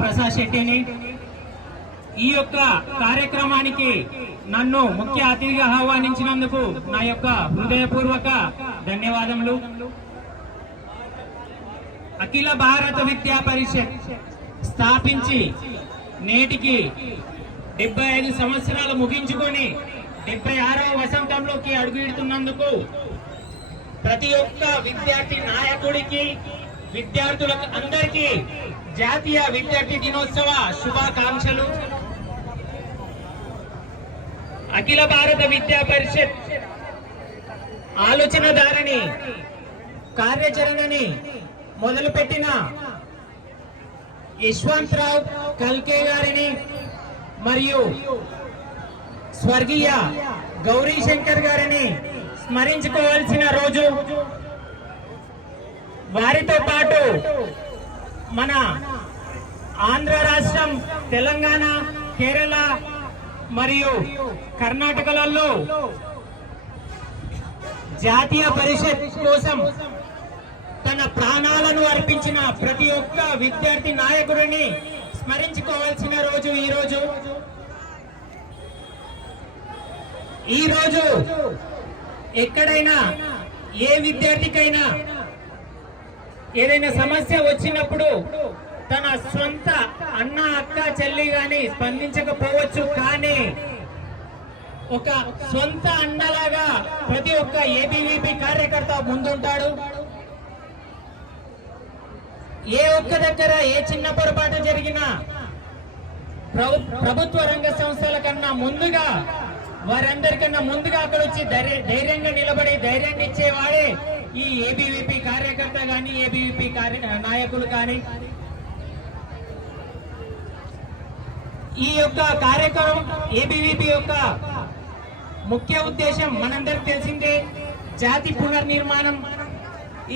ప్రసాద్ శెట్టిని ఈ యొక్క కార్యక్రమానికి నన్ను ముఖ్య అతిథిగా ఆహ్వానించినందుకు నా యొక్క హృదయపూర్వక ధన్యవాదములు. అఖిల భారత విద్యా పరిషత్ స్థాపించి నేటికి 75 సంవత్సరాలు ముగించుకొని 76వ వసంతంలోకి అడుగుపెడుతున్నందుకు ప్రతి ఒక్క విద్యార్థి నాయకుడికి విద్యార్థులకు అందరికీ జాతీయ విద్యార్థి దినోత్సవ శుభాకాంక్షలు. అఖిల భారత విద్యా పరిషత్ ఆలోచనధారని కార్యాచరణని మొదలుపెట్టిన యశ్వంతరావు కల్కే గారిని మరియు స్వర్గీయ గౌరీ శంకర్ గారిని స్మరించుకోవాల్సిన రోజు. వారితో పాటు మన ఆంధ్ర రాష్ట్రం, తెలంగాణ, కేరళ మరియు కర్ణాటకలలో జాతీయ పరిషత్ కోసం తన ప్రాణాలను అర్పించిన ప్రతి ఒక్క విద్యార్థి నాయకుడిని స్మరించుకోవాల్సిన రోజు ఈ రోజు ఎక్కడైనా ఏ విద్యార్థికైనా ఏదైనా సమస్య వచ్చినప్పుడు తన సొంత అన్న, అక్క, చెల్లి గాని స్పందించకపోవచ్చు, కానీ ఒక సొంత అన్నలాగా ప్రతి ఒక్క ఏబీవీపీ కార్యకర్త ముందుంటాడు. ఏ ఒక్క దగ్గర ఏ చిన్న పొరపాటు జరిగినా ప్రభుత్వ రంగ సంస్థల కన్నా ముందుగా, వారందరికన్నా ముందుగా అక్కడ వచ్చి ధైర్యంగా నిలబడి ధైర్యాన్ని ఇచ్చేవాడే ఈ ఏబీవీపీ కార్యకర్త గాని, ఏబీవీపీ నాయకులు కానీ. ఈ యొక్క కార్యక్రమం ఏబీవీపీ యొక్క ముఖ్య ఉద్దేశం మనందరికి తెలిసిందే, జాతి పునర్నిర్మాణం.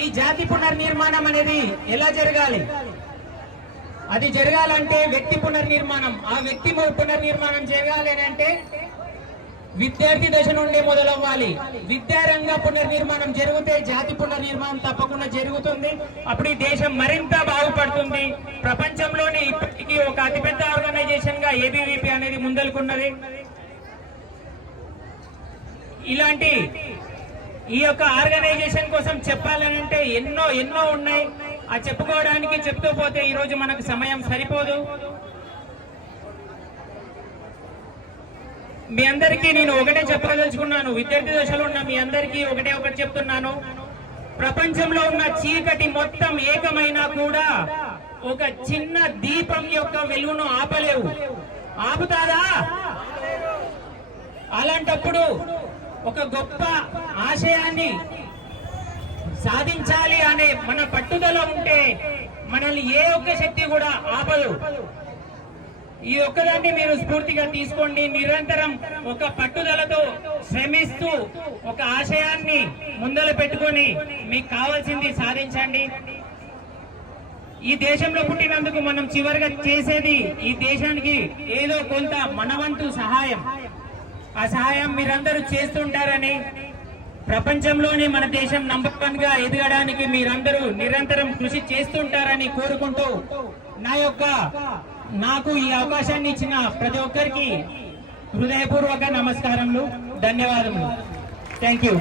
ఈ జాతి పునర్నిర్మాణం అనేది ఎలా జరగాలి? అది జరగాలంటే వ్యక్తి పునర్నిర్మాణం. ఆ వ్యక్తి పునర్నిర్మాణం జరగాలి అంటే విద్యార్థి దశ నుండి మొదలవ్వాలి. విద్యారంగ పునర్నిర్మాణం జరిగితే జాతి పునర్నిర్మాణం తప్పకుండా జరుగుతుంది. అప్పుడు ఈ దేశం మరింత బాగుపడుతుంది. ప్రపంచంలోనే ఇప్పటికీ ఒక అతిపెద్ద ఆర్గనైజేషన్ గా ఏబీవీపీ అనేది ముందలుకున్నది. ఇలాంటి ఈ యొక్క ఆర్గనైజేషన్ కోసం చెప్పాలనంటే ఎన్నో ఉన్నాయి. ఆ చెప్పుకోవడానికి చెప్తూ పోతే ఈ రోజు మనకు సమయం సరిపోదు. మీ అందరికీ నేను ఒకటే చెప్పదలుచుకున్నాను. విద్యార్థి దశలో ఉన్న మీ అందరికీ ఒకటి చెప్తున్నాను. ప్రపంచంలో ఉన్న చీకటి మొత్తం ఏకమైనా కూడా ఒక చిన్న దీపం యొక్క వెలుగును ఆపలేవు. ఆపుతారా? అలాంటప్పుడు ఒక గొప్ప ఆశయాన్ని సాధించాలి అనే మన పట్టుదల ఉంటే మనల్ని ఏ ఒక్క శక్తి కూడా ఆపదు. ఈ ఒక్కదాన్ని మీరు స్ఫూర్తిగా తీసుకోండి. నిరంతరం ఒక పట్టుదలతో శ్రమిస్తూ ఒక ఆశయాన్ని ముందర పెట్టుకొని మీకు కావాల్సింది సాధించండి. ఈ దేశంలో పుట్టినందుకు మనం చివరిగా చేసేది ఈ దేశానికి ఏదో కొంత మనవంతు సహాయం. ఆ సహాయం మీరందరూ చేస్తుంటారని, ప్రపంచంలోనే మన దేశం నంబర్ 1 గా ఎదగడానికి మీరందరూ నిరంతరం కృషి చేస్తుంటారని కోరుకుంటూ నాకు ఈ అవకాశాన్ని ఇచ్చిన ప్రతి ఒక్కరికి హృదయపూర్వక నమస్కారములు, ధన్యవాదములు. Thank you.